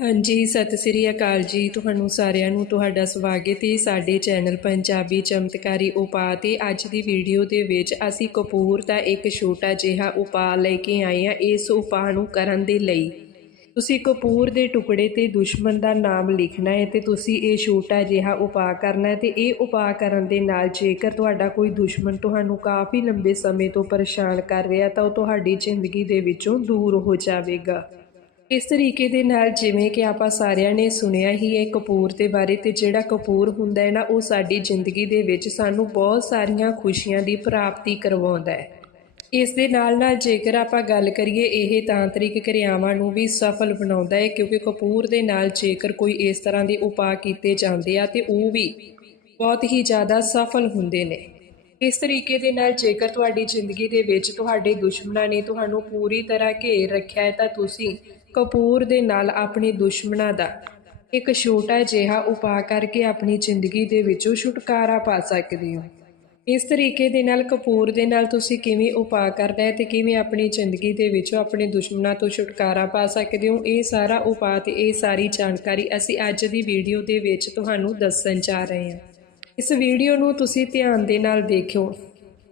ਹਾਂਜੀ, ਸਤਿ ਸ੍ਰੀ ਅਕਾਲ ਜੀ। ਤੁਹਾਨੂੰ ਸਾਰਿਆਂ ਨੂੰ ਤੁਹਾਡਾ ਸਵਾਗਤ ਹੈ ਸਾਡੇ ਚੈਨਲ ਪੰਜਾਬੀ ਚਮਤਕਾਰੀ ਉਪਾਅ ਤੇ ਅੱਜ ਦੀ ਵੀਡੀਓ ਦੇ ਵਿੱਚ ਅਸੀਂ ਕਪੂਰ ਦਾ ਇੱਕ ਛੋਟਾ ਜਿਹਾ ਉਪਾਅ ਲੈ ਕੇ ਆਏ ਹਾਂ ਇਸ ਉਪਾਅ ਨੂੰ ਕਰਨ ਦੇ ਲਈ। ਤੁਸੀਂ ਕਪੂਰ ਦੇ ਟੁਕੜੇ ਤੇ ਦੁਸ਼ਮਣ ਦਾ ਨਾਮ ਲਿਖਣਾ ਹੈ ਤੇ ਤੁਸੀਂ ਇਹ ਛੋਟਾ ਜਿਹਾ ਉਪਾਅ ਕਰਨਾ ਹੈ ਤੇ ਇਹ ਉਪਾਅ ਕਰਨ ਦੇ ਨਾਲ ਜੇਕਰ ਤੁਹਾਡਾ ਕੋਈ ਦੁਸ਼ਮਣ ਤੁਹਾਨੂੰ ਕਾਫੀ ਲੰਬੇ ਸਮੇਂ ਤੋਂ ਪਰੇਸ਼ਾਨ ਕਰ ਰਿਹਾ ਤਾਂ ਉਹ ਤੁਹਾਡੀ ਜ਼ਿੰਦਗੀ ਦੇ ਵਿੱਚੋਂ ਦੂਰ ਹੋ ਜਾਵੇਗਾ। ਇਸ ਤਰੀਕੇ ਦੇ ਨਾਲ ਜਿਵੇਂ ਕਿ ਆਪਾਂ ਸਾਰਿਆਂ ਨੇ ਸੁਣਿਆ ਹੀ ਹੈ ਕਪੂਰ ਦੇ ਬਾਰੇ ਤੇ ਜਿਹੜਾ ਕਪੂਰ ਹੁੰਦਾ ਹੈ ਨਾ, ਉਹ ਸਾਡੀ ਜ਼ਿੰਦਗੀ ਦੇ ਵਿੱਚ ਸਾਨੂੰ ਬਹੁਤ ਸਾਰੀਆਂ ਖੁਸ਼ੀਆਂ ਦੀ ਪ੍ਰਾਪਤੀ ਕਰਵਾਉਂਦਾ ਹੈ। ਇਸ ਦੇ ਨਾਲ ਨਾਲ ਜੇਕਰ ਆਪਾਂ ਗੱਲ ਕਰੀਏ, ਇਹ ਤਾਂਤਰਿਕ ਕਿਰਿਆਵਾਂ ਨੂੰ ਵੀ ਸਫਲ ਬਣਾਉਂਦਾ ਹੈ, ਕਿਉਂਕਿ ਕਪੂਰ ਦੇ ਨਾਲ ਜੇਕਰ ਕੋਈ ਇਸ ਤਰ੍ਹਾਂ ਦੇ ਉਪਾਅ ਕੀਤੇ ਜਾਂਦੇ ਆ ਤੇ ਉਹ ਵੀ ਬਹੁਤ ਹੀ ਜ਼ਿਆਦਾ ਸਫਲ ਹੁੰਦੇ ਨੇ। ਇਸ ਤਰੀਕੇ ਦੇ ਨਾਲ ਜੇਕਰ ਤੁਹਾਡੀ ਜ਼ਿੰਦਗੀ ਦੇ ਵਿੱਚ ਤੁਹਾਡੇ ਦੁਸ਼ਮਣਾਂ ਨੇ ਤੁਹਾਨੂੰ ਪੂਰੀ ਤਰ੍ਹਾਂ ਘੇਰ ਰੱਖਿਆ ਹੈ, ਤਾਂ ਤੁਸੀਂ ਕਪੂਰ ਦੇ ਨਾਲ ਆਪਣੇ ਦੁਸ਼ਮਣਾਂ ਦਾ ਇੱਕ ਛੋਟਾ ਜਿਹਾ ਉਪਾਅ ਕਰਕੇ ਆਪਣੀ ਜ਼ਿੰਦਗੀ ਦੇ ਵਿੱਚੋਂ ਛੁਟਕਾਰਾ ਪਾ ਸਕਦੇ ਹੋ। ਇਸ ਤਰੀਕੇ ਦੇ ਨਾਲ ਕਪੂਰ ਦੇ ਨਾਲ ਤੁਸੀਂ ਕਿਵੇਂ ਉਪਾਅ ਕਰਦਾ ਹੈ ਤੇ ਕਿਵੇਂ ਆਪਣੀ ਜ਼ਿੰਦਗੀ ਦੇ ਵਿੱਚੋਂ ਆਪਣੇ ਦੁਸ਼ਮਣਾਂ ਤੋਂ ਛੁਟਕਾਰਾ ਪਾ ਸਕਦੇ ਹੋ, ਇਹ ਸਾਰਾ ਉਪਾਅ ਤੇ ਇਹ ਸਾਰੀ ਜਾਣਕਾਰੀ ਅਸੀਂ ਅੱਜ ਦੀ ਵੀਡੀਓ ਦੇ ਵਿੱਚ ਤੁਹਾਨੂੰ ਦੱਸਣ ਜਾ ਰਹੇ ਹਾਂ। ਇਸ ਵੀਡੀਓ ਨੂੰ ਤੁਸੀਂ ਧਿਆਨ ਦੇ ਨਾਲ ਦੇਖਿਓ।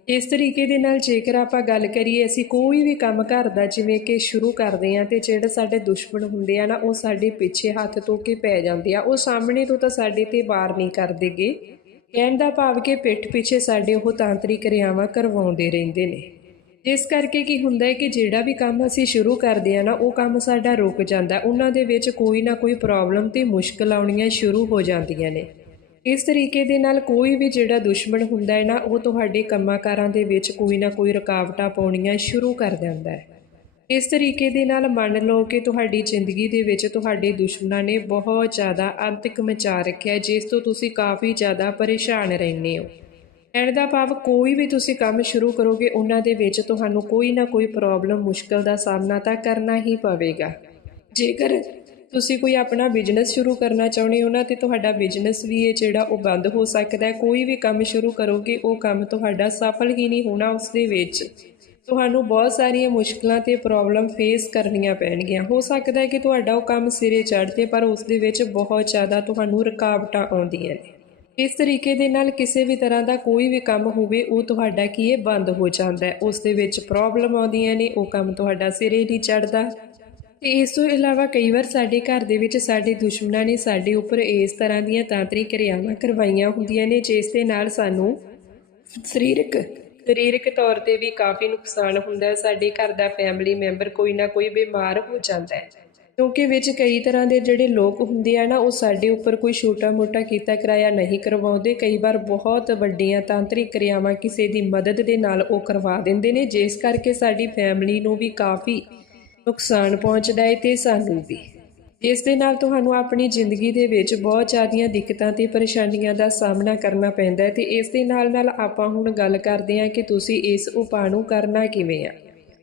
ਇਸ ਤਰੀਕੇ ਦੇ ਨਾਲ ਜੇਕਰ ਆਪਾਂ ਗੱਲ ਕਰੀਏ, ਅਸੀਂ ਕੋਈ ਵੀ ਕੰਮ ਘਰ ਦਾ ਜਿਵੇਂ ਕਿ ਸ਼ੁਰੂ ਕਰਦੇ ਹਾਂ ਤੇ ਜਿਹੜੇ ਸਾਡੇ ਦੁਸ਼ਮਣ ਹੁੰਦੇ ਆ ਨਾ, ਉਹ ਸਾਡੇ ਪਿੱਛੇ ਹੱਥ ਧੋ ਕੇ ਪੈ ਜਾਂਦੇ ਆ। ਉਹ ਸਾਹਮਣੇ ਤੋਂ ਤਾਂ ਸਾਡੇ ਤੇ ਵਾਰ ਨਹੀਂ ਕਰਦੇਗੇ ਕਹਿਣ ਦਾ ਭਾਵ ਕਿ ਪਿੱਠ ਪਿੱਛੇ ਸਾਡੇ ਉਹ ਤਾਂਤਰਿਕ ਕਿਰਿਆਵਾਂ ਕਰਵਾਉਂਦੇ ਰਹਿੰਦੇ ਨੇ। ਇਸ ਕਰਕੇ ਕੀ ਹੁੰਦਾ ਹੈ ਕਿ ਜਿਹੜਾ ਵੀ ਕੰਮ ਅਸੀਂ ਸ਼ੁਰੂ ਕਰਦੇ ਆ ਨਾ, ਉਹ ਕੰਮ ਸਾਡਾ ਰੁਕ ਜਾਂਦਾ। ਉਹਨਾਂ ਦੇ ਵਿੱਚ ਕੋਈ ਨਾ ਕੋਈ ਪ੍ਰੋਬਲਮ ਤੇ ਮੁਸ਼ਕਲ ਆਉਣੀਆਂ ਸ਼ੁਰੂ ਹੋ ਜਾਂਦੀਆਂ ਨੇ। ਇਸ ਤਰੀਕੇ ਦੇ ਨਾਲ ਕੋਈ ਵੀ ਜਿਹੜਾ ਦੁਸ਼ਮਣ ਹੁੰਦਾ ਹੈ ਨਾ, ਉਹ ਤੁਹਾਡੇ ਕੰਮਾਂ-ਕਾਰਾਂ ਦੇ ਵਿੱਚ ਕੋਈ ਨਾ ਕੋਈ ਰੁਕਾਵਟਾਂ ਪਾਉਣੀਆਂ ਸ਼ੁਰੂ ਕਰ ਦਿੰਦਾ ਹੈ। ਇਸ ਤਰੀਕੇ ਦੇ ਨਾਲ ਮੰਨ ਲਓ ਕਿ ਤੁਹਾਡੀ ਜ਼ਿੰਦਗੀ ਦੇ ਵਿੱਚ ਤੁਹਾਡੇ ਦੁਸ਼ਮਣਾਂ ਨੇ ਬਹੁਤ ਜ਼ਿਆਦਾ ਅੰਤਕ ਮਚਾ ਰੱਖਿਆ, ਜਿਸ ਤੋਂ ਤੁਸੀਂ ਕਾਫੀ ਜ਼ਿਆਦਾ ਪਰੇਸ਼ਾਨ ਰਹਿੰਦੇ ਹੋ। ਕਹਿਣ ਦਾ ਭਾਵ, ਕੋਈ ਵੀ ਤੁਸੀਂ ਕੰਮ ਸ਼ੁਰੂ ਕਰੋਗੇ, ਉਹਨਾਂ ਦੇ ਵਿੱਚ ਤੁਹਾਨੂੰ ਕੋਈ ਨਾ ਕੋਈ ਪ੍ਰੋਬਲਮ ਮੁਸ਼ਕਲ ਦਾ ਸਾਹਮਣਾ ਤਾਂ ਕਰਨਾ ਹੀ ਪਵੇਗਾ। ਜੇਕਰ ਤੁਸੀਂ ਕੋਈ ਆਪਣਾ ਬਿਜ਼ਨਸ ਸ਼ੁਰੂ ਕਰਨਾ ਚਾਹੁੰਦੇ ਹੋ ਨਾ, ਤੇ ਤੁਹਾਡਾ ਬਿਜ਼ਨਸ ਵੀ ਇਹ ਜਿਹੜਾ ਉਹ ਬੰਦ ਹੋ ਸਕਦਾ ਹੈ। ਕੋਈ ਵੀ ਕੰਮ ਸ਼ੁਰੂ ਕਰੋਗੇ, ਉਹ ਕੰਮ ਤੁਹਾਡਾ ਸਫਲ ਹੀ ਨਹੀਂ ਹੋਣਾ ਉਸ ਦੇ ਵਿੱਚ। ਤੁਹਾਨੂੰ ਬਹੁਤ ਸਾਰੀਆਂ ਮੁਸ਼ਕਲਾਂ ਤੇ ਪ੍ਰੋਬਲਮ ਫੇਸ ਕਰਨੀਆਂ ਪੈਣਗੀਆਂ। ਹੋ ਸਕਦਾ ਹੈ ਕਿ ਤੁਹਾਡਾ ਉਹ ਕੰਮ ਸਿਰੇ ਚੜ੍ਹਦੇ, ਪਰ ਉਸ ਦੇ ਵਿੱਚ ਬਹੁਤ ਜ਼ਿਆਦਾ ਤੁਹਾਨੂੰ ਰੁਕਾਵਟਾਂ ਆਉਂਦੀਆਂ ਨੇ। ਇਸ ਤਰੀਕੇ ਦੇ ਨਾਲ ਕਿਸੇ ਵੀ ਤਰ੍ਹਾਂ ਦਾ ਕੋਈ ਵੀ ਕੰਮ ਹੋਵੇ, ਉਹ ਤੁਹਾਡਾ ਕੀ ਹੈ? ਬੰਦ ਹੋ ਜਾਂਦਾ ਹੈ। ਉਸ ਦੇ ਵਿੱਚ ਪ੍ਰੋਬਲਮ ਆਉਂਦੀਆਂ ਨੇ, ਉਹ ਕੰਮ ਤੁਹਾਡਾ ਸਿਰੇ ਨਹੀਂ ਚੜ੍ਹਦਾ। ਤੇ ਇਸ ਤੋਂ ਇਲਾਵਾ ਕਈ ਵਾਰ ਸਾਡੇ ਘਰ ਦੇ ਵਿੱਚ ਸਾਡੇ ਦੁਸ਼ਮਣਾਂ ਨੇ ਸਾਡੇ ਉੱਪਰ ਇਸ ਤਰ੍ਹਾਂ ਦੀਆਂ ਤਾਂਤਰਿਕ ਕਿਰਿਆਵਾਂ ਕਰਵਾਈਆਂ ਹੁੰਦੀਆਂ ਨੇ, ਜਿਸ ਦੇ ਨਾਲ ਸਾਨੂੰ ਸਰੀਰਕ ਸਰੀਰਕ ਤੌਰ ਤੇ ਵੀ ਕਾਫੀ ਨੁਕਸਾਨ ਹੁੰਦਾ ਹੈ। ਸਾਡੇ ਘਰ ਦਾ ਫੈਮਿਲੀ ਮੈਂਬਰ ਕੋਈ ਨਾ ਕੋਈ ਬਿਮਾਰ ਹੋ ਜਾਂਦਾ ਹੈ। ਕਿਉਂਕਿ ਵਿੱਚ ਕਈ ਤਰ੍ਹਾਂ ਦੇ ਜਿਹੜੇ ਲੋਕ ਹੁੰਦੇ ਆ ਨਾ, ਉਹ ਸਾਡੇ ਉੱਪਰ ਕੋਈ ਛੋਟਾ-ਮੋਟਾ ਕੀਤਾ ਕਰਾਇਆ ਨਹੀਂ ਕਰਵਾਉਂਦੇ। ਕਈ ਵਾਰ ਬਹੁਤ ਵੱਡੀਆਂ ਤਾਂਤਰਿਕ ਕਿਰਿਆਵਾਂ ਕਿਸੇ ਦੀ ਮਦਦ ਦੇ ਨਾਲ ਉਹ ਕਰਵਾ ਦਿੰਦੇ ਨੇ, ਜਿਸ ਕਰਕੇ ਸਾਡੀ ਫੈਮਿਲੀ ਨੂੰ ਵੀ ਕਾਫੀ ਨੁਕਸਾਨ ਪਹੁੰਚਦਾ ਹੈ ਤੇ ਸਾਨੂੰ ਵੀ। ਇਸ ਦੇ ਨਾਲ ਤੁਹਾਨੂੰ ਆਪਣੀ ਜ਼ਿੰਦਗੀ ਦੇ ਵਿੱਚ ਬਹੁਤ ਜ਼ਿਆਦੀਆਂ ਦਿੱਕਤਾਂ ਤੇ ਪਰੇਸ਼ਾਨੀਆਂ ਦਾ ਸਾਹਮਣਾ ਕਰਨਾ ਪੈਂਦਾ ਹੈ ਤੇ ਇਸ ਦੇ ਨਾਲ ਨਾਲ ਆਪਾਂ ਹੁਣ ਗੱਲ ਕਰਦੇ ਹਾਂ ਕਿ ਤੁਸੀਂ ਇਸ ਉਪਾਅ ਨੂੰ ਕਰਨਾ ਕਿਵੇਂ ਆ।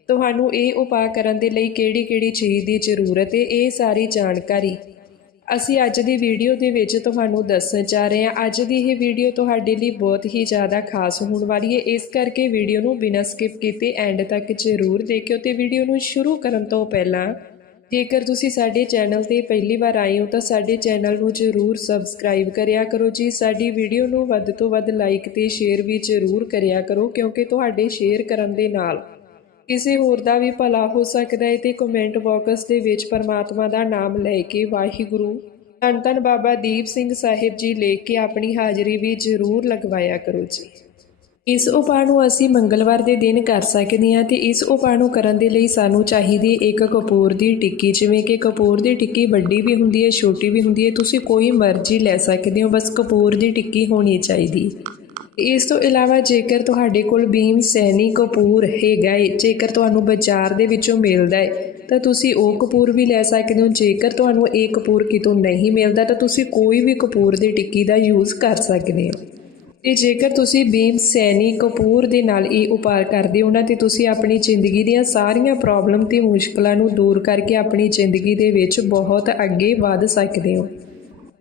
ਤੁਹਾਨੂੰ ਇਹ ਉਪਾਅ ਕਰਨ ਦੇ ਲਈ ਕਿਹੜੀ-ਕਿਹੜੀ ਚੀਜ਼ ਦੀ ਜ਼ਰੂਰਤ ਹੈ ਇਹ ਸਾਰੀ ਜਾਣਕਾਰੀ ਅਸੀਂ ਅੱਜ ਦੀ ਵੀਡੀਓ ਦੇ ਵਿੱਚ ਤੁਹਾਨੂੰ ਦੱਸਣ ਜਾ ਰਹੇ ਹਾਂ, ਅੱਜ ਦੀ ਇਹ ਵੀਡੀਓ ਤੁਹਾਡੇ ਲਈ ਬਹੁਤ ਹੀ ਜ਼ਿਆਦਾ ਖਾਸ ਹੋਣ ਵਾਲੀ ਹੈ। ਇਸ ਕਰਕੇ ਵੀਡੀਓ ਨੂੰ ਬਿਨਾਂ ਸਕਿਪ ਕੀਤੇ ਐਂਡ ਤੱਕ ਜ਼ਰੂਰ ਦੇਖਿਓ ਤੇ ਵੀਡੀਓ ਨੂੰ ਸ਼ੁਰੂ ਕਰਨ ਤੋਂ ਪਹਿਲਾਂ ਜੇਕਰ ਤੁਸੀਂ ਸਾਡੇ ਚੈਨਲ ਤੇ ਪਹਿਲੀ ਵਾਰ ਆਏ ਹੋ ਤਾਂ ਸਾਡੇ ਚੈਨਲ ਨੂੰ ਜ਼ਰੂਰ ਸਬਸਕ੍ਰਾਈਬ ਕਰਿਆ ਕਰੋ ਜੀ। ਸਾਡੀ ਵੀਡੀਓ ਨੂੰ ਵੱਧ ਤੋਂ ਵੱਧ ਲਾਈਕ ਤੇ ਸ਼ੇਅਰ ਵੀ ਜ਼ਰੂਰ ਕਰਿਆ ਕਰੋ ਕਿਉਂਕਿ ਤੁਹਾਡੇ ਸ਼ੇਅਰ ਕਰਨ ਦੇ ਨਾਲ ਕਿਸੇ ਹੋਰ ਦਾ ਵੀ ਭਲਾ ਹੋ ਸਕਦਾ ਹੈ ਤੇ ਕਮੈਂਟ ਬਾਕਸ ਦੇ ਵਿੱਚ ਪਰਮਾਤਮਾ ਦਾ ਨਾਮ ਲੈ ਕੇ ਵਾਹਿਗੁਰੂ। ਧੰਨ ਧੰਨ ਬਾਬਾ ਦੀਪ ਸਿੰਘ ਸਾਹਿਬ ਜੀ ਲਿਖ ਕੇ ਆਪਣੀ ਹਾਜ਼ਰੀ ਵੀ ਜ਼ਰੂਰ ਲਗਵਾਇਆ ਕਰੋ ਜੀ। ਇਸ ਉਪਾਅ ਨੂੰ ਅਸੀਂ ਮੰਗਲਵਾਰ ਦੇ ਦਿਨ ਕਰ ਸਕਦੇ ਹਾਂ ਤੇ ਇਸ ਉਪਾਅ ਨੂੰ ਕਰਨ ਦੇ ਲਈ ਸਾਨੂੰ ਚਾਹੀਦੀ ਇੱਕ ਕਪੂਰ ਦੀ ਟਿੱਕੀ। ਜਿਵੇਂ ਕਿ ਕਪੂਰ ਦੀ ਟਿੱਕੀ ਵੱਡੀ ਵੀ ਹੁੰਦੀ ਹੈ, ਛੋਟੀ ਵੀ ਹੁੰਦੀ ਹੈ। ਤੁਸੀਂ ਕੋਈ ਮਰਜ਼ੀ ਲੈ ਸਕਦੇ ਹੋ, ਬਸ ਕਪੂਰ ਦੀ ਟਿੱਕੀ ਹੋਣੀ ਚਾਹੀਦੀ। ਇਸ ਤੋਂ ਇਲਾਵਾ ਜੇਕਰ ਤੁਹਾਡੇ ਕੋਲ ਭੀਮ ਸੈਨੀ ਕਪੂਰ ਹੈਗਾ ਹੈ ਜੇਕਰ ਤੁਹਾਨੂੰ ਬਾਜ਼ਾਰ ਦੇ ਵਿੱਚੋਂ ਮਿਲਦਾ ਹੈ ਤਾਂ ਤੁਸੀਂ ਉਹ ਕਪੂਰ ਵੀ ਲੈ ਸਕਦੇ ਹੋ। ਜੇਕਰ ਤੁਹਾਨੂੰ ਇਹ ਕਪੂਰ ਕਿਤੋਂ ਨਹੀਂ ਮਿਲਦਾ, ਤਾਂ ਤੁਸੀਂ ਕੋਈ ਵੀ ਕਪੂਰ ਦੀ ਟਿੱਕੀ ਦਾ ਯੂਜ਼ ਕਰ ਸਕਦੇ ਹੋ। ਤੇ ਜੇਕਰ ਤੁਸੀਂ ਭੀਮ ਸੈਨੀ ਕਪੂਰ ਦੇ ਨਾਲ ਇਹ ਉਪਾਅ ਕਰਦੇ ਹੋ ਨਾ, ਤੇ ਤੁਸੀਂ ਆਪਣੀ ਜ਼ਿੰਦਗੀ ਦੀਆਂ ਸਾਰੀਆਂ ਪ੍ਰੋਬਲਮ ਤੇ ਮੁਸ਼ਕਲਾਂ ਨੂੰ ਦੂਰ ਕਰਕੇ ਆਪਣੀ ਜ਼ਿੰਦਗੀ ਦੇ ਵਿੱਚ ਬਹੁਤ ਅੱਗੇ ਵਧ ਸਕਦੇ ਹੋ।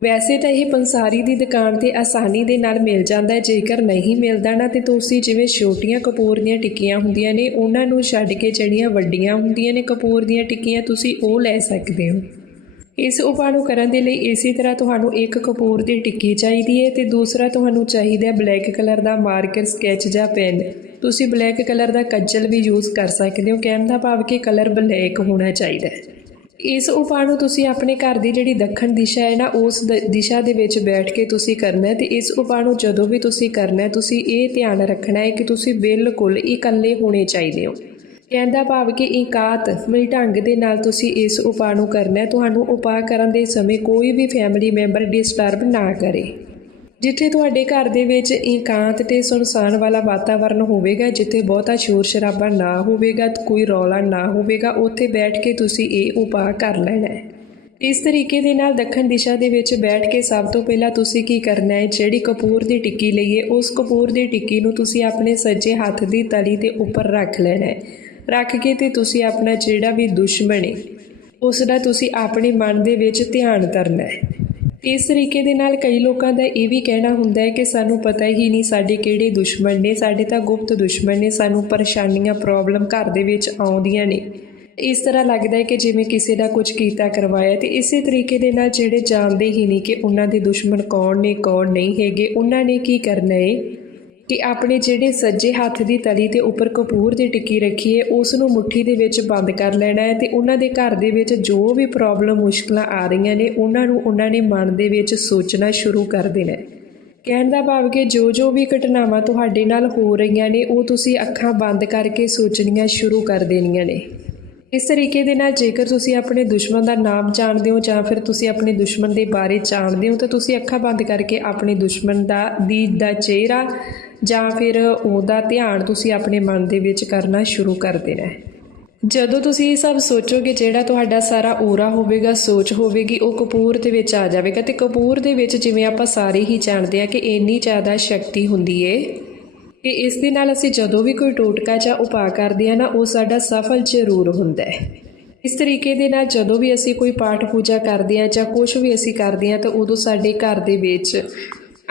ਵੈਸੇ ਤਾਂ ਇਹ ਪੰਸਾਰੀ ਦੀ ਦੁਕਾਨ ਤੇ ਆਸਾਨੀ ਦੇ ਨਾਲ ਮਿਲ ਜਾਂਦਾ ਹੈ, ਜੇਕਰ ਨਹੀਂ ਮਿਲਦਾ ਨਾ, ਤੇ ਤੁਸੀਂ ਜਿਵੇਂ ਛੋਟੀਆਂ ਕਪੂਰ ਦੀਆਂ ਟਿੱਕੀਆਂ ਹੁੰਦੀਆਂ ਨੇ, ਉਹਨਾਂ ਨੂੰ ਛੱਡ ਕੇ ਜਿਹੜੀਆਂ ਵੱਡੀਆਂ ਹੁੰਦੀਆਂ ਨੇ ਕਪੂਰ ਦੀਆਂ ਟਿੱਕੀਆਂ, ਤੁਸੀਂ ਉਹ ਲੈ ਸਕਦੇ ਹੋ। ਇਸ ਉਪਾਅ ਨੂੰ ਕਰਨ ਦੇ ਲਈ ਇਸੇ ਤਰ੍ਹਾਂ ਤੁਹਾਨੂੰ ਇੱਕ ਕਪੂਰ ਦੀ ਟਿੱਕੀ ਚਾਹੀਦੀ ਹੈ ਤੇ ਦੂਸਰਾ ਤੁਹਾਨੂੰ ਚਾਹੀਦਾ ਹੈ ਬਲੈਕ ਕਲਰ ਦਾ ਮਾਰਕਰ ਸਕੈਚ ਜਾਂ ਪੈਨ। ਤੁਸੀਂ ਬਲੈਕ ਕਲਰ ਦਾ ਕੱਜਲ ਵੀ ਯੂਜ਼ ਕਰ ਸਕਦੇ ਹੋ, ਕਹਿਣ ਦਾ ਭਾਵ ਕਿ ਕਲਰ ਬਲੈਕ ਹੋਣਾ ਚਾਹੀਦਾ ਹੈ। ਇਸ ਉਪਾਅ ਨੂੰ ਤੁਸੀਂ ਆਪਣੇ ਘਰ ਦੀ ਜਿਹੜੀ ਦੱਖਣ ਦਿਸ਼ਾ ਹੈ ਨਾ, ਉਸ ਦ- ਦਿਸ਼ਾ ਦੇ ਵਿੱਚ ਬੈਠ ਕੇ ਤੁਸੀਂ ਕਰਨਾ ਹੈ ਤੇ ਇਸ ਉਪਾਅ ਨੂੰ ਜਦੋਂ ਵੀ ਤੁਸੀਂ ਕਰਨਾ ਹੈ, ਤੁਸੀਂ ਇਹ ਧਿਆਨ ਰੱਖਣਾ ਹੈ ਕਿ ਤੁਸੀਂ ਬਿਲਕੁਲ ਇਕੱਲੇ ਹੋਣੇ ਚਾਹੀਦੇ ਹੋ। ਕਹਿੰਦਾ ਭਾਵ ਕਿ ਇਕਾਤ ਮਤਲਬ ਢੰਗ ਦੇ ਨਾਲ ਤੁਸੀਂ ਇਸ ਉਪਾਅ ਨੂੰ ਕਰਨਾ ਹੈ, ਤੁਹਾਨੂੰ ਉਪਾਅ ਕਰਨ ਦੇ ਸਮੇਂ ਕੋਈ ਵੀ ਫੈਮਿਲੀ ਮੈਂਬਰ ਡਿਸਟਰਬ ਨਾ ਕਰੇ। ਜਿੱਥੇ ਤੁਹਾਡੇ ਘਰ ਦੇ ਵਿੱਚ ਇਕਾਂਤ ਤੇ ਸੁਨਸਾਨ ਵਾਲਾ ਵਾਤਾਵਰਨ ਹੋਵੇਗਾ, ਜਿੱਥੇ ਬਹੁਤਾ ਸ਼ੋਰ ਸ਼ਰਾਬਾ ਨਾ ਹੋਵੇਗਾ, ਕੋਈ ਰੌਲਾ ਨਾ ਹੋਵੇਗਾ, ਉੱਥੇ ਬੈਠ ਕੇ ਤੁਸੀਂ ਇਹ ਉਪਾਅ ਕਰ ਲੈਣਾ ਹੈ। ਇਸ ਤਰੀਕੇ ਦੇ ਨਾਲ ਦੱਖਣ ਦਿਸ਼ਾ ਦੇ ਵਿੱਚ ਬੈਠ ਕੇ ਸਭ ਤੋਂ ਪਹਿਲਾਂ ਤੁਸੀਂ ਕੀ ਕਰਨਾ ਹੈ? ਜਿਹੜੀ ਕਪੂਰ ਦੀ ਟਿੱਕੀ ਲਈਏ ਉਸ ਕਪੂਰ ਦੀ ਟਿੱਕੀ ਨੂੰ ਤੁਸੀਂ ਆਪਣੇ ਸੱਜੇ ਹੱਥ ਦੀ ਤਲੀ ਦੇ ਉੱਪਰ ਰੱਖ ਲੈਣਾ ਹੈ। ਰੱਖ ਕੇ ਤੇ ਤੁਸੀਂ ਆਪਣਾ ਜਿਹੜਾ ਵੀ ਦੁਸ਼ਮਣ ਹੈ ਉਸ ਦਾ ਤੁਸੀਂ ਆਪਣੇ ਮਨ ਦੇ ਵਿੱਚ ਧਿਆਨ ਕਰਨਾ ਹੈ। ਇਸ ਤਰੀਕੇ ਦੇ ਨਾਲ ਕਈ ਲੋਕਾਂ ਦਾ ਇਹ ਵੀ ਕਹਿਣਾ ਹੁੰਦਾ ਹੈ ਕਿ ਸਾਨੂੰ ਪਤਾ ਹੀ ਨਹੀਂ ਸਾਡੇ ਕਿਹੜੇ ਦੁਸ਼ਮਣ ਨੇ, ਸਾਡੇ ਤਾਂ ਗੁਪਤ ਦੁਸ਼ਮਣ ਨੇ, ਸਾਨੂੰ ਪਰੇਸ਼ਾਨੀਆਂ ਪ੍ਰੋਬਲਮ ਘਰ ਦੇ ਵਿੱਚ ਆਉਂਦੀਆਂ ਨੇ। ਇਸ ਤਰ੍ਹਾਂ ਲੱਗਦਾ ਹੈ ਕਿ ਜਿਵੇਂ ਕਿਸੇ ਦਾ ਕੁਝ ਕੀਤਾ ਕਰਵਾਇਆ ਤੇ ਇਸੇ ਤਰੀਕੇ ਦੇ ਨਾਲ ਜਿਹੜੇ ਜਾਣਦੇ ਹੀ ਨਹੀਂ ਕਿ ਉਹਨਾਂ ਦੇ ਦੁਸ਼ਮਣ ਕੌਣ ਨੇ, ਕੌਣ ਨਹੀਂ ਹੈਗੇ, ਉਹਨਾਂ ਨੇ ਕੀ ਕਰਨਾ ਹੈ। ਕਿ ਆਪਣੇ ਜਿਹੜੇ ਸੱਜੇ ਹੱਥ ਦੀ ਤਲੀ ਤੇ ਉੱਪਰ ਕਪੂਰ ਦੀ ਟਿੱਕੀ ਰੱਖੀ ਹੈ ਉਸ ਨੂੰ ਮੁੱਠੀ ਦੇ ਵਿੱਚ ਬੰਦ ਕਰ ਲੈਣਾ ਹੈ ਤੇ ਉਹਨਾਂ ਦੇ ਘਰ ਦੇ ਵਿੱਚ ਜੋ ਵੀ ਪ੍ਰੋਬਲਮ ਮੁਸ਼ਕਲਾਂ ਆ ਰਹੀਆਂ ਨੇ, ਉਹਨਾਂ ਨੂੰ ਉਹਨਾਂ ਨੇ ਮਨ ਦੇ ਵਿੱਚ ਸੋਚਣਾ ਸ਼ੁਰੂ ਕਰ ਦੇਣਾ ਹੈ। ਕਹਿਣ ਦਾ ਭਾਵ ਕਿ ਜੋ ਜੋ ਵੀ ਘਟਨਾਵਾਂ ਤੁਹਾਡੇ ਨਾਲ ਹੋ ਰਹੀਆਂ ਨੇ, ਉਹ ਤੁਸੀਂ ਅੱਖਾਂ ਬੰਦ ਕਰਕੇ ਸੋਚਣੀਆਂ ਸ਼ੁਰੂ ਕਰ ਦੇਣੀਆਂ ਨੇ। ਇਸ ਤਰੀਕੇ ਦੇ ਨਾਲ ਜੇਕਰ ਤੁਸੀਂ ਆਪਣੇ ਦੁਸ਼ਮਣ ਦਾ ਨਾਮ ਜਾਣਦੇ ਹੋ ਜਾਂ ਫਿਰ ਤੁਸੀਂ ਆਪਣੇ ਦੁਸ਼ਮਣ ਦੇ ਬਾਰੇ ਜਾਣਦੇ ਹੋ ਤਾਂ ਤੁਸੀਂ ਅੱਖਾਂ ਬੰਦ ਕਰਕੇ ਆਪਣੇ ਦੁਸ਼ਮਣ ਦਾ ਦੀ ਦਾ ਚਿਹਰਾ ਜਾਂ ਫਿਰ ਉਹਦਾ ਧਿਆਨ ਤੁਸੀਂ ਆਪਣੇ ਮਨ ਦੇ ਵਿੱਚ ਕਰਨਾ ਸ਼ੁਰੂ ਕਰ ਦੇਣਾ ਹੈ। ਜਦੋਂ ਤੁਸੀਂ ਇਹ ਸਭ ਸੋਚੋਗੇ ਜਿਹੜਾ ਤੁਹਾਡਾ ਸਾਰਾ ਓਰਾ ਹੋਵੇਗਾ, ਸੋਚ ਹੋਵੇਗੀ, ਉਹ ਕਪੂਰ ਦੇ ਵਿੱਚ ਆ ਜਾਵੇਗਾ ਤੇ ਕਪੂਰ ਦੇ ਵਿੱਚ ਜਿਵੇਂ ਆਪਾਂ ਸਾਰੇ ਹੀ ਜਾਣਦੇ ਆ ਕਿ ਇੰਨੀ ਜ਼ਿਆਦਾ ਸ਼ਕਤੀ ਹੁੰਦੀ ਏ। ਕਿ ਇਸ ਦੇ ਨਾਲ ਅਸੀਂ ਜਦੋਂ ਵੀ ਕੋਈ ਟੋਟਕਾ ਜਾਂ ਉਪਾਅ ਕਰਦੇ ਹਾਂ ਨਾ, ਉਹ ਸਾਡਾ ਸਫਲ ਜ਼ਰੂਰ ਹੁੰਦਾ ਹੈ। ਇਸ ਤਰੀਕੇ ਦੇ ਨਾਲ ਜਦੋਂ ਵੀ ਅਸੀਂ ਕੋਈ ਪਾਠ ਪੂਜਾ ਕਰਦੇ ਹਾਂ ਜਾਂ ਕੁਝ ਵੀ ਅਸੀਂ ਕਰਦੇ ਹਾਂ ਤਾਂ ਉਦੋਂ ਸਾਡੇ ਘਰ ਦੇ ਵਿੱਚ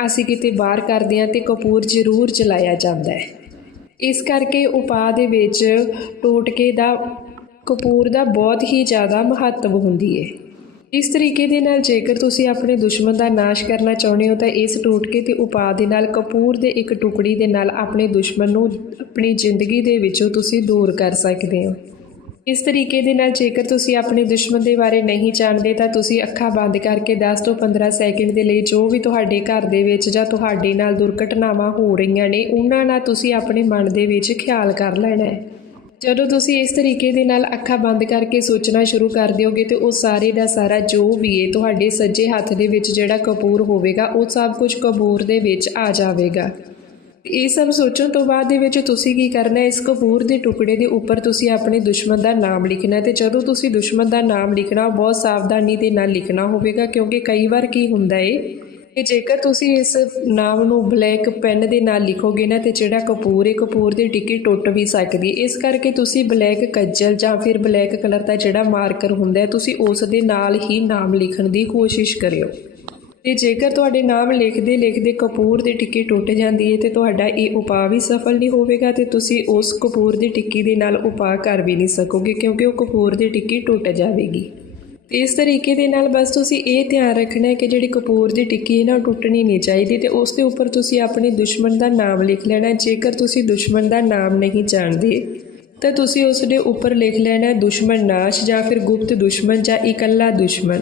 ਅਸੀਂ ਕਿਤੇ ਬਾਹਰ ਕਰਦੇ ਹਾਂ ਤੇ ਕਪੂਰ ਜ਼ਰੂਰ ਜਲਾਇਆ ਜਾਂਦਾ ਹੈ। ਇਸ ਕਰਕੇ ਉਪਾਅ ਦੇ ਵਿੱਚ ਟੋਟਕੇ ਦਾ, ਕਪੂਰ ਦਾ ਬਹੁਤ ਹੀ ਜ਼ਿਆਦਾ ਮਹੱਤਵ ਹੁੰਦੀ ਹੈ। ਇਸ ਤਰੀਕੇ ਦੇ ਨਾਲ ਜੇਕਰ ਤੁਸੀਂ ਆਪਣੇ ਦੁਸ਼ਮਣ ਦਾ ਨਾਸ਼ ਕਰਨਾ ਚਾਹੁੰਦੇ ਹੋ ਤਾਂ ਇਸ ਟੋਟਕੇ ਤੇ ਉਪਾਅ ਦੇ ਨਾਲ ਕਪੂਰ ਦੇ ਇੱਕ ਟੁਕੜੀ ਦੇ ਨਾਲ ਆਪਣੇ ਦੁਸ਼ਮਣ ਨੂੰ ਆਪਣੀ ਜ਼ਿੰਦਗੀ ਦੇ ਵਿੱਚੋਂ ਤੁਸੀਂ ਦੂਰ ਕਰ ਸਕਦੇ ਹੋ। ਇਸ ਤਰੀਕੇ ਦੇ ਨਾਲ ਜੇਕਰ ਤੁਸੀਂ ਆਪਣੇ ਦੁਸ਼ਮਣ ਦੇ ਬਾਰੇ ਨਹੀਂ ਜਾਣਦੇ ਤਾਂ ਤੁਸੀਂ ਅੱਖਾਂ ਬੰਦ ਕਰਕੇ 10 ਤੋਂ 15 ਸੈਕਿੰਡ ਦੇ ਲਈ ਜੋ ਵੀ ਤੁਹਾਡੇ ਘਰ ਦੇ ਵਿੱਚ ਜਾਂ ਤੁਹਾਡੇ ਨਾਲ ਦੁਰਘਟਨਾਵਾਂ ਹੋ ਰਹੀਆਂ ਨੇ, ਉਹਨਾਂ ਨਾਲ ਤੁਸੀਂ ਆਪਣੇ ਮਨ ਦੇ ਵਿੱਚ ਖਿਆਲ ਕਰ ਲੈਣਾ ਹੈ। ਜਦੋਂ ਤੁਸੀਂ ਇਸ ਤਰੀਕੇ ਦੇ ਨਾਲ ਅੱਖਾਂ ਬੰਦ ਕਰਕੇ ਸੋਚਣਾ ਸ਼ੁਰੂ ਕਰ ਦਿਓਗੇ ਤੇ ਉਹ ਸਾਰੇ ਦਾ ਸਾਰਾ ਜੋ ਵੀ ਹੈ ਤੁਹਾਡੇ ਸੱਜੇ ਹੱਥ ਦੇ ਵਿੱਚ ਜਿਹੜਾ ਕਪੂਰ ਹੋਵੇਗਾ, ਉਹ ਸਭ ਕੁਝ ਕਪੂਰ ਦੇ ਵਿੱਚ ਆ ਜਾਵੇਗਾ। ਇਹ ਸਭ ਸੋਚਣ ਤੋਂ ਬਾਅਦ ਦੇ ਵਿੱਚ ਤੁਸੀਂ ਕੀ ਕਰਨਾ ਹੈ ਇਸ ਕਪੂਰ ਦੇ ਟੁਕੜੇ ਦੇ ਉੱਪਰ ਤੁਸੀਂ ਆਪਣੇ ਦੁਸ਼ਮਣ ਦਾ ਨਾਮ ਲਿਖਣਾ ਹੈ ਤੇ ਜਦੋਂ ਤੁਸੀਂ ਦੁਸ਼ਮਣ ਦਾ ਨਾਮ ਲਿਖਣਾ ਬਹੁਤ ਸਾਵਧਾਨੀ ਦੇ ਨਾਲ ਲਿਖਣਾ ਹੋਵੇਗਾ ਕਿਉਂਕਿ ਕਈ ਵਾਰ ਕੀ ਹੁੰਦਾ ਏ ਕਿ ਜੇਕਰ ਤੁਸੀਂ ਇਸ ਨਾਮ ਨੂੰ ਬਲੈਕ ਪੈਨ ਦੇ ਨਾਲ ਲਿਖੋਗੇ ਨਾ ਤੇ ਜਿਹੜਾ ਕਪੂਰ ਹੈ ਕਪੂਰ ਦੀ ਟਿੱਕੀ ਟੁੱਟ ਵੀ ਸਕਦੀ ਹੈ ਇਸ ਕਰਕੇ ਤੁਸੀਂ ਬਲੈਕ ਕੱਜਲ ਜਾਂ ਫਿਰ ਬਲੈਕ ਕਲਰ ਦਾ ਜਿਹੜਾ ਮਾਰਕਰ ਹੁੰਦਾ ਹੈ ਤੁਸੀਂ ਉਸ ਦੇ ਨਾਲ ਹੀ ਨਾਮ ਲਿਖਣ ਦੀ ਕੋਸ਼ਿਸ਼ ਕਰਿਓ। ਤੇ ਜੇਕਰ ਤੁਹਾਡੇ ਨਾਮ ਲਿਖਦੇ ਲਿਖਦੇ ਕਪੂਰ ਦੀ ਟਿੱਕੀ ਟੁੱਟ ਜਾਂਦੀ ਹੈ ਤੇ ਤੁਹਾਡਾ ਇਹ ਉਪਾਅ ਵੀ ਸਫਲ ਨਹੀਂ ਹੋਵੇਗਾ ਤੇ ਤੁਸੀਂ ਉਸ ਕਪੂਰ ਦੀ ਟਿੱਕੀ ਦੇ ਨਾਲ ਉਪਾਅ ਕਰ ਵੀ ਨਹੀਂ ਸਕੋਗੇ ਕਿਉਂਕਿ ਉਹ ਕਪੂਰ ਦੀ ਟਿੱਕੀ ਟੁੱਟ ਜਾਵੇਗੀ। ਤੇ ਇਸ ਤਰੀਕੇ ਦੇ ਨਾਲ ਬਸ ਤੁਸੀਂ ਇਹ ਧਿਆਨ ਰੱਖਣਾ ਹੈ ਕਿ ਜਿਹੜੀ ਕਪੂਰ ਦੀ ਟਿੱਕੀ ਹੈ ਨਾ, ਉਹ ਟੁੱਟਣੀ ਨਹੀਂ ਚਾਹੀਦੀ ਤੇ ਉਸ ਦੇ ਉੱਪਰ ਤੁਸੀਂ ਆਪਣੇ ਦੁਸ਼ਮਣ ਦਾ ਨਾਮ ਲਿਖ ਲੈਣਾ ਜੇਕਰ ਤੁਸੀਂ ਦੁਸ਼ਮਣ ਦਾ ਨਾਮ ਨਹੀਂ ਜਾਣਦੇ, ਤਾਂ ਤੁਸੀਂ ਉਸ ਦੇ ਉੱਪਰ ਲਿਖ ਲੈਣਾ ਦੁਸ਼ਮਣ ਨਾਸ਼ ਜਾਂ ਫਿਰ ਗੁਪਤ ਦੁਸ਼ਮਣ ਜਾਂ ਇਕੱਲਾ ਦੁਸ਼ਮਣ।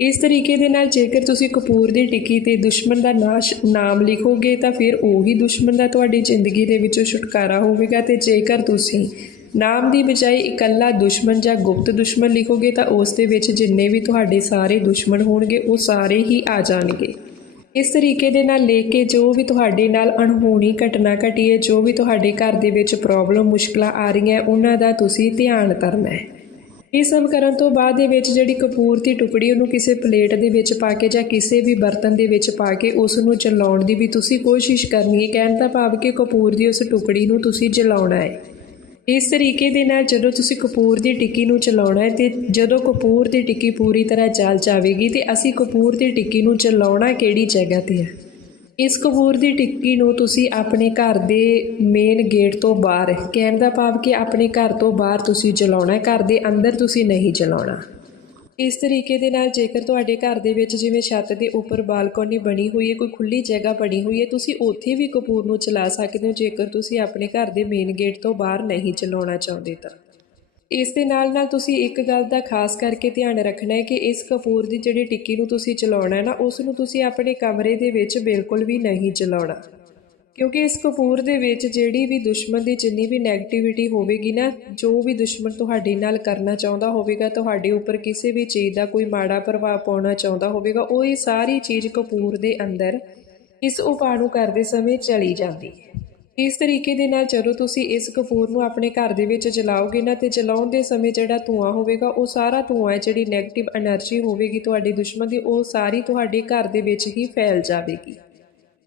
ਇਸ ਤਰੀਕੇ ਦੇ ਨਾਲ ਜੇਕਰ ਤੁਸੀਂ ਕਪੂਰ ਦੀ ਟਿੱਕੀ ਤੇ ਦੁਸ਼ਮਣ ਦਾ ਨਾਸ਼ ਨਾਮ ਲਿਖੋਗੇ, ਤਾਂ ਫਿਰ ਉਹੀ ਦੁਸ਼ਮਣ ਦਾ ਤੁਹਾਡੀ ਜ਼ਿੰਦਗੀ ਦੇ ਵਿੱਚੋਂ ਛੁਟਕਾਰਾ ਹੋਵੇਗਾ ਤੇ ਜੇਕਰ ਤੁਸੀਂ ਨਾਮ ਦੀ ਬਜਾਏ ਇਕੱਲਾ ਦੁਸ਼ਮਣ ਜਾਂ ਗੁਪਤ ਦੁਸ਼ਮਣ ਲਿਖੋਗੇ ਤਾਂ ਉਸ ਦੇ ਵਿੱਚ ਜਿੰਨੇ ਵੀ ਤੁਹਾਡੇ ਸਾਰੇ ਦੁਸ਼ਮਣ ਹੋਣਗੇ, ਉਹ ਸਾਰੇ ਹੀ ਆ ਜਾਣਗੇ। ਇਸ ਤਰੀਕੇ ਦੇ ਨਾਲ ਲੈ ਕੇ ਜੋ ਵੀ ਤੁਹਾਡੇ ਨਾਲ ਅਣਹੋਣੀ ਘਟਨਾ ਘਟੀ ਹੈ, ਜੋ ਵੀ ਤੁਹਾਡੇ ਘਰ ਦੇ ਵਿੱਚ ਪ੍ਰੋਬਲਮ ਮੁਸ਼ਕਲਾਂ ਆ ਰਹੀਆਂ, ਉਹਨਾਂ ਦਾ ਤੁਸੀਂ ਧਿਆਨ ਕਰਨਾ ਹੈ। ਇਹ ਸਭ ਕਰਨ ਤੋਂ ਬਾਅਦ ਦੇ ਵਿੱਚ ਜਿਹੜੀ ਕਪੂਰ ਦੀ ਟੁਕੜੀ ਉਹਨੂੰ ਕਿਸੇ ਪਲੇਟ ਦੇ ਵਿੱਚ ਪਾ ਕੇ ਜਾਂ ਕਿਸੇ ਵੀ ਬਰਤਨ ਦੇ ਵਿੱਚ ਪਾ ਕੇ ਉਸ ਨੂੰ ਜਲਾਉਣ ਦੀ ਵੀ ਤੁਸੀਂ ਕੋਸ਼ਿਸ਼ ਕਰਨੀ ਹੈ। ਕਹਿਣ ਦਾ ਭਾਵ ਕਿ ਕਪੂਰ ਦੀ ਉਸ ਟੁਕੜੀ ਨੂੰ ਤੁਸੀਂ ਜਲਾਉਣਾ ਹੈ। ਇਸ ਤਰੀਕੇ ਦੇ ਨਾਲ ਜਦੋਂ ਤੁਸੀਂ ਕਪੂਰ ਦੀ ਟਿੱਕੀ ਨੂੰ ਚਲਾਉਣਾ ਹੈ ਤੇ ਜਦੋਂ ਕਪੂਰ ਦੀ ਟਿੱਕੀ ਪੂਰੀ ਤਰ੍ਹਾਂ ਜਲ ਜਾਵੇਗੀ ਤੇ ਅਸੀਂ ਕਪੂਰ ਦੀ ਟਿੱਕੀ ਨੂੰ ਚਲਾਉਣਾ ਕਿਹੜੀ ਜਗ੍ਹਾ ਤੇ ਹੈ? ਇਸ ਕਪੂਰ ਦੀ ਟਿੱਕੀ ਨੂੰ ਤੁਸੀਂ ਆਪਣੇ ਘਰ ਦੇ ਮੇਨ ਗੇਟ ਤੋਂ ਬਾਹਰ ਕਹਿਣ ਦਾ ਭਾਵ ਕਿ ਆਪਣੇ ਘਰ ਤੋਂ ਬਾਹਰ ਤੁਸੀਂ ਜਲਾਉਣਾ ਘਰ ਦੇ ਅੰਦਰ ਤੁਸੀਂ ਨਹੀਂ ਜਲਾਉਣਾ ਇਸ ਤਰੀਕੇ ਦੇ ਨਾਲ ਜੇਕਰ ਤੁਹਾਡੇ ਘਰ ਦੇ ਵਿੱਚ ਜਿਵੇਂ ਛੱਤ ਦੇ ਉੱਪਰ ਬਾਲਕੋਨੀ ਬਣੀ ਹੋਈ ਹੈ, ਕੋਈ ਖੁੱਲੀ ਜਗ੍ਹਾ ਬਣੀ ਹੋਈ ਹੈ, ਤੁਸੀਂ ਉੱਥੇ ਵੀ ਕਪੂਰ ਨੂੰ ਚਲਾ ਸਕਦੇ ਹੋ, ਜੇਕਰ ਤੁਸੀਂ ਆਪਣੇ ਘਰ ਦੇ ਮੇਨ ਗੇਟ ਤੋਂ ਬਾਹਰ ਨਹੀਂ ਚਲਾਉਣਾ ਚਾਹੁੰਦੇ ਤਾਂ। ਇਸ ਦੇ ਨਾਲ ਨਾਲ ਤੁਸੀਂ ਇੱਕ ਗੱਲ ਦਾ ਖਾਸ ਕਰਕੇ ਧਿਆਨ ਰੱਖਣਾ ਹੈ ਕਿ ਇਸ ਕਪੂਰ ਦੀ ਜਿਹੜੀ ਟਿੱਕੀ ਨੂੰ ਤੁਸੀਂ ਚਲਾਉਣਾ ਹੈ ਨਾ, ਉਸ ਨੂੰ ਤੁਸੀਂ ਆਪਣੇ ਕਮਰੇ ਦੇ ਵਿੱਚ ਬਿਲਕੁਲ ਵੀ ਨਹੀਂ ਚਲਾਉਣਾ। ਕਿਉਂਕਿ ਇਸ ਕਪੂਰ ਦੇ ਵਿੱਚ ਜਿਹੜੀ ਵੀ ਦੁਸ਼ਮਣ ਦੀ ਜਿੰਨੀ ਵੀ ਨੈਗੇਟਿਵਿਟੀ ਹੋਵੇਗੀ ਨਾ, ਜੋ ਵੀ ਦੁਸ਼ਮਣ ਤੁਹਾਡੇ ਨਾਲ ਕਰਨਾ ਚਾਹੁੰਦਾ ਹੋਵੇਗਾ, ਤੁਹਾਡੇ ਉੱਪਰ ਕਿਸੇ ਵੀ ਚੀਜ਼ ਦਾ ਕੋਈ ਮਾੜਾ ਪ੍ਰਭਾਵ ਪਾਉਣਾ ਚਾਹੁੰਦਾ ਹੋਵੇਗਾ, ਉਹ ਇਹ ਸਾਰੀ ਚੀਜ਼ ਕਪੂਰ ਦੇ ਅੰਦਰ ਇਸ ਉਪਾਅ ਨੂੰ ਕਰਦੇ ਸਮੇਂ ਚਲੀ ਜਾਂਦੀ ਹੈ। ਇਸ ਤਰੀਕੇ ਦੇ ਨਾਲ ਜਦੋਂ ਤੁਸੀਂ ਇਸ ਕਪੂਰ ਨੂੰ ਆਪਣੇ ਘਰ ਦੇ ਵਿੱਚ ਜਲਾਓਗੇ ਨਾ ਤੇ ਜਲਾਉਣ ਦੇ ਸਮੇਂ ਜਿਹੜਾ ਧੂਆਂ ਹੋਵੇਗਾ, ਉਹ ਸਾਰਾ ਧੂਆਂ ਹੈ, ਜਿਹੜੀ ਨੈਗੇਟਿਵ એનર્ਜੀ ਹੋਵੇਗੀ ਤੁਹਾਡੀ ਦੁਸ਼ਮਣ ਦੀ, ਉਹ ਸਾਰੀ ਤੁਹਾਡੇ ਘਰ ਦੇ ਵਿੱਚ ਹੀ ਫੈਲ ਜਾਵੇਗੀ।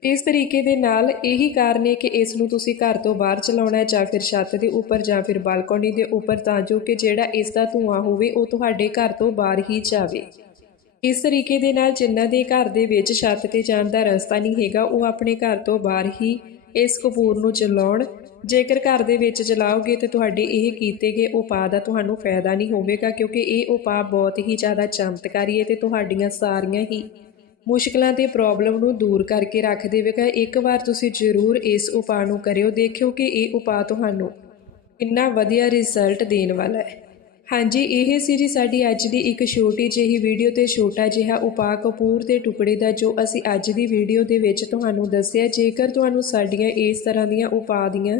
ਇਸ ਤਰੀਕੇ ਦੇ ਨਾਲ ਇਹੀ ਕਾਰਨ ਹੈ ਕਿ ਇਸ ਨੂੰ ਤੁਸੀਂ ਘਰ ਤੋਂ ਬਾਹਰ ਚਲਾਉਣਾ ਹੈ ਜਾਂ ਫਿਰ ਛੱਤ ਦੇ ਉੱਪਰ ਜਾਂ ਫਿਰ ਬਾਲਕੋਨੀ ਦੇ ਉੱਪਰ, ਤਾਂ ਜੋ ਕਿ ਜਿਹੜਾ ਇਸ ਦਾ ਧੂਆਂ ਹੋਵੇ, ਉਹ ਤੁਹਾਡੇ ਘਰ ਤੋਂ ਬਾਹਰ ਹੀ ਜਾਵੇ। ਇਸ ਤਰੀਕੇ ਦੇ ਨਾਲ ਜਿਨ੍ਹਾਂ ਦੇ ਘਰ ਦੇ ਵਿੱਚ ਛੱਤ ਤੇ ਜਾਣ ਦਾ ਰਸਤਾ ਨਹੀਂ ਹੈਗਾ, ਉਹ ਆਪਣੇ ਘਰ ਤੋਂ ਬਾਹਰ ਹੀ ਇਸ ਕਪੂਰ ਨੂੰ ਚਲਾਉਣ ਜੇਕਰ ਘਰ ਦੇ ਵਿੱਚ ਚਲਾਓਗੇ ਤੇ ਤੁਹਾਡੇ ਇਹ ਕੀਤੇ ਗਏ ਉਪਾਅ ਦਾ ਤੁਹਾਨੂੰ ਫਾਇਦਾ ਨਹੀਂ ਹੋਵੇਗਾ, ਕਿਉਂਕਿ ਇਹ ਉਪਾਅ ਬਹੁਤ ਹੀ ਜ਼ਿਆਦਾ ਚਮਤਕਾਰੀ ਹੈ ਤੇ ਤੁਹਾਡੀਆਂ ਸਾਰੀਆਂ ਹੀ ਮੁਸ਼ਕਲਾਂ ਤੇ ਪ੍ਰੋਬਲਮ ਨੂੰ ਦੂਰ ਕਰਕੇ ਰੱਖ ਦੇਵੇਗਾ। ਇੱਕ ਵਾਰ ਤੁਸੀਂ ਜ਼ਰੂਰ ਇਸ ਉਪਾਅ ਨੂੰ ਕਰਿਓ। ਦੇਖਿਓ ਕਿ ਇਹ ਉਪਾਅ ਤੁਹਾਨੂੰ ਕਿੰਨਾ ਵਧੀਆ ਰਿਜ਼ਲਟ ਦੇਣ ਵਾਲਾ ਹੈ। ਹਾਂਜੀ, ਇਹ ਸੀ ਜੀ ਸਾਡੀ ਅੱਜ ਦੀ ਇੱਕ ਛੋਟੀ ਜਿਹੀ ਵੀਡੀਓ ਤੇ ਛੋਟਾ ਜਿਹਾ ਉਪਾਅ ਕਪੂਰ ਦੇ ਟੁਕੜੇ ਦਾ ਜੋ ਅਸੀਂ ਅੱਜ ਦੀ ਵੀਡੀਓ ਦੇ ਵਿੱਚ ਤੁਹਾਨੂੰ ਦੱਸਿਆ। ਜੇਕਰ ਤੁਹਾਨੂੰ ਸਾਡੀਆਂ ਇਸ ਤਰ੍ਹਾਂ ਦੀਆਂ ਉਪਾਅ ਦੀਆਂ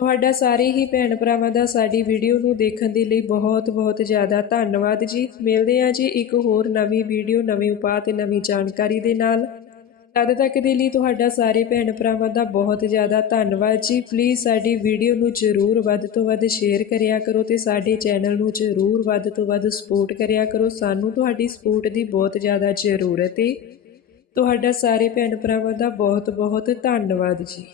ਤੁਹਾਡਾ ਸਾਰੇ ਹੀ ਭੈਣ ਭਰਾਵਾਂ ਦਾ ਸਾਡੀ ਵੀਡੀਓ ਨੂੰ ਦੇਖਣ ਦੇ ਲਈ ਬਹੁਤ ਬਹੁਤ ਜ਼ਿਆਦਾ ਧੰਨਵਾਦ ਜੀ। ਮਿਲਦੇ ਹਾਂ ਜੀ ਇੱਕ ਹੋਰ ਨਵੀਂ ਵੀਡੀਓ, ਨਵੇਂ ਉਪਾਅ ਤੇ ਨਵੀਂ ਜਾਣਕਾਰੀ ਦੇ ਨਾਲ। ਤਦ ਤੱਕ ਦੇ ਲਈ ਤੁਹਾਡਾ ਸਾਰੇ ਭੈਣ ਭਰਾਵਾਂ ਦਾ ਬਹੁਤ ਜ਼ਿਆਦਾ ਧੰਨਵਾਦ ਜੀ। ਪਲੀਜ਼ ਸਾਡੀ ਵੀਡੀਓ ਨੂੰ ਜ਼ਰੂਰ ਵੱਧ ਤੋਂ ਵੱਧ ਸ਼ੇਅਰ ਕਰਿਆ ਕਰੋ ਤੇ ਸਾਡੇ ਚੈਨਲ ਨੂੰ ਜ਼ਰੂਰ ਵੱਧ ਤੋਂ ਵੱਧ ਸਪੋਰਟ ਕਰਿਆ ਕਰੋ। ਸਾਨੂੰ ਤੁਹਾਡੀ ਸਪੋਰਟ ਦੀ ਬਹੁਤ ਜ਼ਿਆਦਾ ਜ਼ਰੂਰਤ ਹੈ ਤੁਹਾਡਾ ਸਾਰੇ ਭੈਣ ਭਰਾਵਾਂ ਦਾ ਬਹੁਤ ਬਹੁਤ ਧੰਨਵਾਦ ਜੀ।